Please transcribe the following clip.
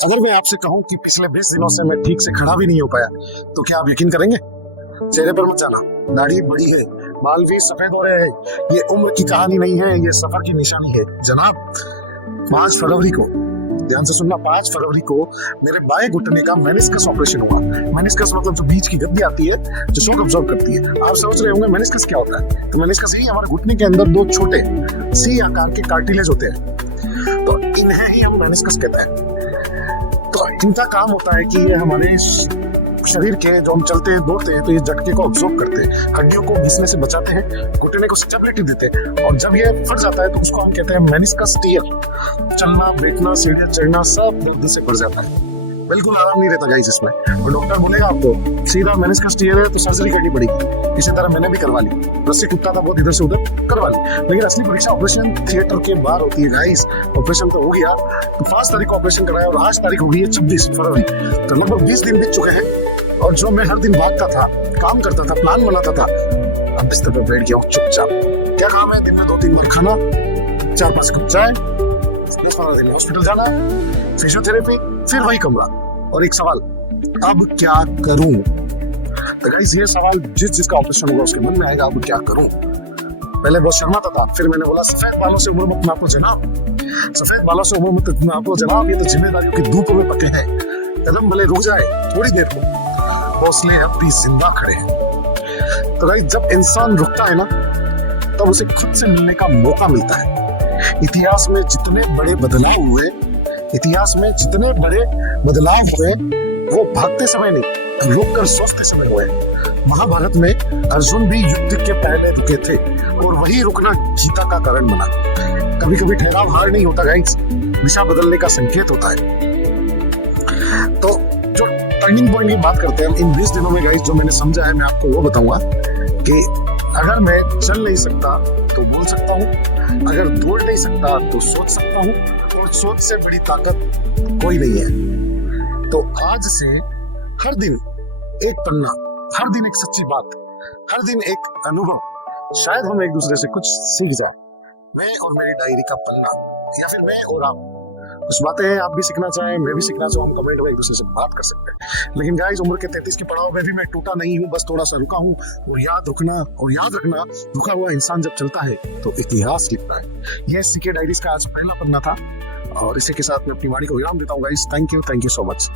अगर मैं आपसे कहूं कि पिछले 20 दिनों से मैं ठीक से खड़ा भी नहीं हो पाया, तो क्या आप यकीन करेंगे? चेहरे पर मत जाना, दाढ़ी बड़ी है, बाल भी सफेद हो रहे हैं। ये उम्र की कहानी नहीं है, ये सफर की निशानी है जनाब। 5 फरवरी को, ध्यान से सुनना, 5 फरवरी को मेरे बाएं घुटने का मेनिस्कस ऑपरेशन हुआ। मेनिस्कस मतलब जो बीच की गद्दी आती है जो शॉक अब्सॉर्ब करती है। आप सोच रहे होंगे मेनिस्कस क्या होता है? तो मेनिस्कस ही हमारे घुटने के अंदर 2 छोटे सी आकार के कार्टिलेज होते हैं, तो इन्हें ही हम मेनिस्कस कहते हैं। तो इनका काम होता है कि ये हमारे शरीर के, जो हम चलते हैं दौड़ते हैं तो ये झटके को अब्सॉर्ब करते हैं, हड्डियों को घिसने से बचाते हैं, घुटने को स्टेबिलिटी देते हैं। और जब ये फट जाता है तो उसको हम कहते हैं मेनिस्कस टियर। चलना बैठना सीढ़ियां चढ़ना सब दर्द से भर जाता है, बिल्कुल आराम नहीं रहता गाइस इसमें। और डॉक्टर बोलेगा आपको सीधा मेनिस्कस टियर है तो सर्जरी करनी पड़ेगी। इसी तरह मैंने भी करवा ली, रस्सी टूटता था बहुत, इधर से उधर करवा ली। लेकिन असली परीक्षा ऑपरेशन थिएटर के बाहर होती है गाइस। ऑपरेशन तो हो गया, तो 5 तारीख को ऑपरेशन कराया और आज तारीख हो गई है 26 फरवरी। तो लगभग 20 दिन बीत चुके हैं। और जो मैं हर दिन भागता था, काम करता था, प्लान बनाता था, अब बिस्तर पर बैठ गया हूँ चुपचाप। क्या काम है? दिन में 2-3 बार खाना, 4-5 कप चाय, 10-15 दिन हॉस्पिटल जाना, फिजियोथेरेपी, फिर वही कमरा। और एक सवाल, अब क्या करूं? तो गाइस ये सवाल जिसका ऑपरेशन होगा उसके मन में आएगा, अब क्या करूं? पहले बहुत शर्माता था, फिर मैंने बोला सफेद बालों से उम्र मत नापो जनाब, सफेद बालों से उम्र मत नापो जनाब, ये तो जिम्मेदारियों की धूप में पके हैं। कदम भले रुक जाए थोड़ी देर को, हौसले अब भी जिंदा खड़े हैं। तो गाइस जब इंसान रुकता है ना, तब उसे खुद से मिलने का मौका मिलता है। इतिहास में जितने बड़े बदलाव हुए, इतिहास में जितने बड़े बदलाव हुए, वो भागते समय नहीं, रुक कर सोचते समय हुए। महाभारत में अर्जुन भी युद्ध के पहले रुके थे और वही रुकना गीता का कारण बना। कभी कभी ठहराव हार नहीं होता गाइस, दिशा बदलने का संकेत होता है। तो जो टर्निंग पॉइंट की बात करते हैं हम इन 20 दिनों में गाइस, जो मैंने समझा है मैं आपको वो बताऊंगा कि अगर मैं चल नहीं सकता तो बोल सकता हूँ, अगर दौड़ नहीं सकता तो सोच सकता हूँ, और सोच से बड़ी ताकत कोई नहीं है। तो आज से हर दिन एक पन्ना, हर दिन एक सच्ची बात, हर दिन एक अनुभव, शायद हम एक दूसरे से कुछ सीख जाए। मैं और मेरी डायरी का पन्ना, या फिर मैं और आप, कुछ बातें हैं आप भी सीखना चाहें, मैं भी सीखना चाहूँ, हम कमेंट में एक दूसरे से बात कर सकते हैं। लेकिन गाइस उम्र के 33 के पड़ाव में भी मैं टूटा नहीं हूँ, बस थोड़ा सा रुका हूँ। और याद रखना, रुका हुआ इंसान जब चलता है तो इतिहास लिखता है। यह सीके डायरीज का आज पहला पन्ना था, और इसी के साथ मैं अपनी वाणी को विराम देता हूँ guys. Thank you so much.